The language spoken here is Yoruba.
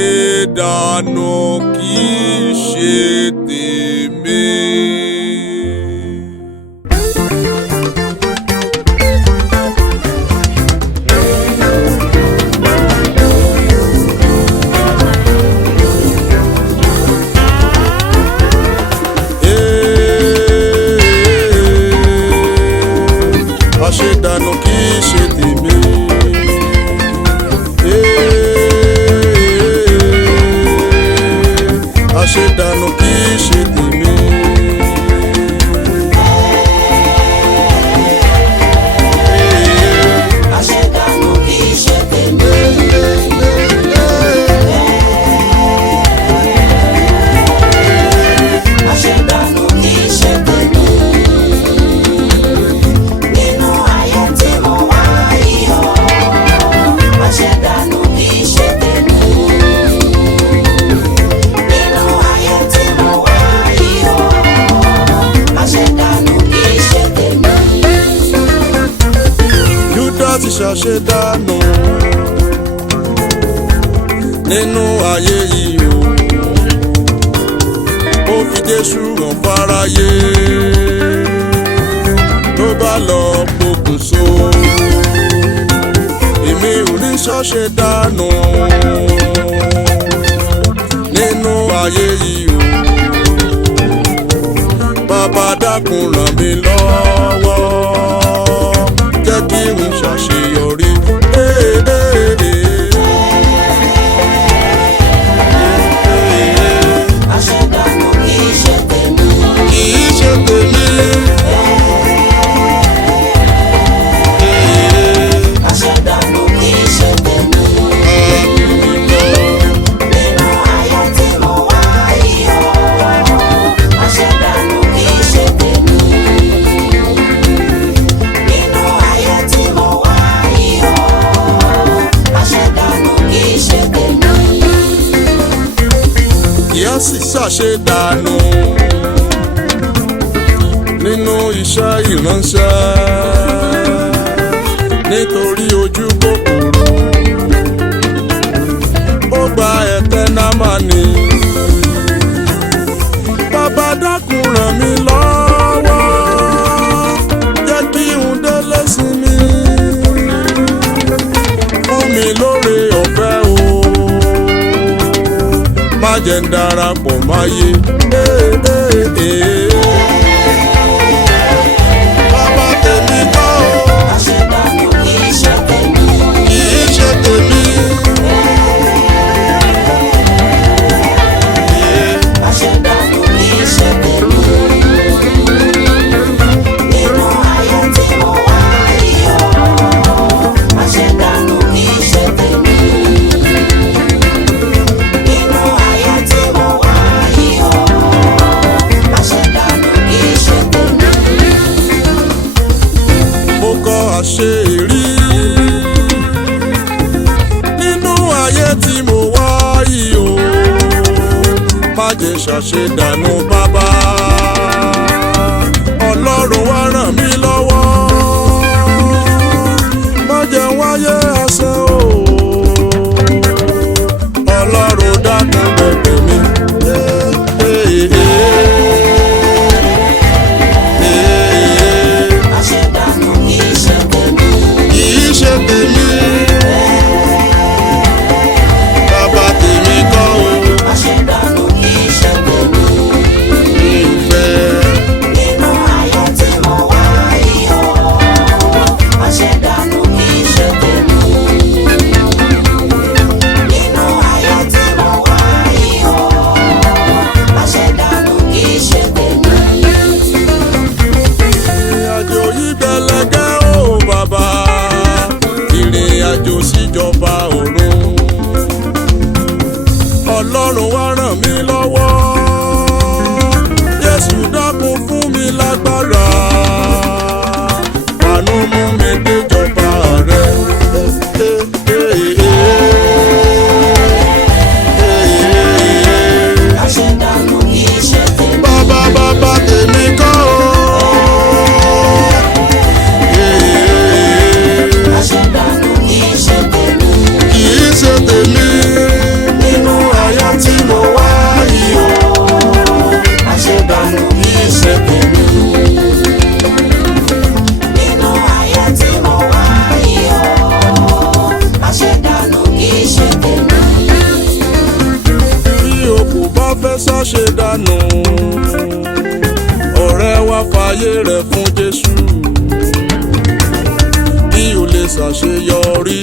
Àṣedànù kì í ṣe tèmi. Àṣedànù kì í ṣe tèmi. Àṣedànù kì í ṣe tèmi. Àṣedànù kì í ṣe tèmi. Àṣedànù kì í ṣe tèmi. Nínú ayé tí mo wá yìí o, àṣedànù kì í ṣe tèmi. Ti ṣàṣedànù nínú ayé yìí o, ó fi Jésù hàn fáráyé ló bá lọ pokùnso. Èmi ò ní ṣàṣedànù nínú ayé yìí o, bàbá dákun ràn mí lọ́wọ́, jẹ́ kí n ṣàṣeyọrí. Àṣedànù kì í ṣe tèmi. Kì í ṣe tèmi. Àṣedànù kì í ṣe tèmi. Nínú ayé tí mo wá yìí o, àṣedànù kì í ṣe tèmi. Nínú ayé tí mo wá yìí o, àṣedànù kì í ṣe tèmi. Ìyá sì ṣàṣedànù nínú iṣẹ́ ìránṣẹ́ nítorí ojú kòkòrò. Ó gba ẹ̀tẹ́ Námánì. Bàbá dákun ràn mí lọ́wọ́, jẹ́ kí n délé sinmi. Fún mi lóore ọ̀fẹ́ o, má jẹ́ ń darapọ̀ máyé. Bàbá tèmi kọ́ o, Àṣedànù kì í ṣe tèmi. kì í ṣe tèmi. Àṣedànù kì í ṣe tèmi. Nínú ayé tí mo wá yìí o, àṣedànù kì í ṣe tèmi. Nínú ayé tí mo wá yìí o, àṣedànù kì í ṣe tèmi. Mo kọ àṣeyọrí nínú ayé tí mo wá yìí o, má jẹ́ ṣàṣedànù bàbá. Ọlọ́run wá ràn mí lọ́wọ́, má jẹ́ wáyé asán o. Ọlọ́run dákun bẹ̀bẹ̀ mi. Àṣedànù kì í ṣe tèmi. Kì í ṣe tèmi. Bàbá tèmi kọ́ o. Àṣedànù kì í ṣe tèmi. Ìfẹ́. Nínú ayé tí mo wá yìí o, àṣedànù kì í ṣe tèmi. Nínú ayé tí mo wá Ọlọ́run wá ràn mí lọ́wọ́. Jésù dákun fún mi lágbára. Àánú mú mi déjọba rẹ. Àṣedànù kì í ṣe tèmi. Bàbá tèmi kọ́ o. Àṣedànù kì í ṣe tèmi. Kì í ṣe tèmi. Nínú ayé tí mo wá yìí o. Àṣedànù kì í ṣe tèmi. Nínú ayé tí mo wá yìí o. Àṣedànù kì í ṣe tèmi. Bí o kò bá fẹ́ ṣàṣedànù, ọ̀rẹ́ wa fàyè rẹ̀ fún Jésù. Bí o lè ṣàṣeyọrí.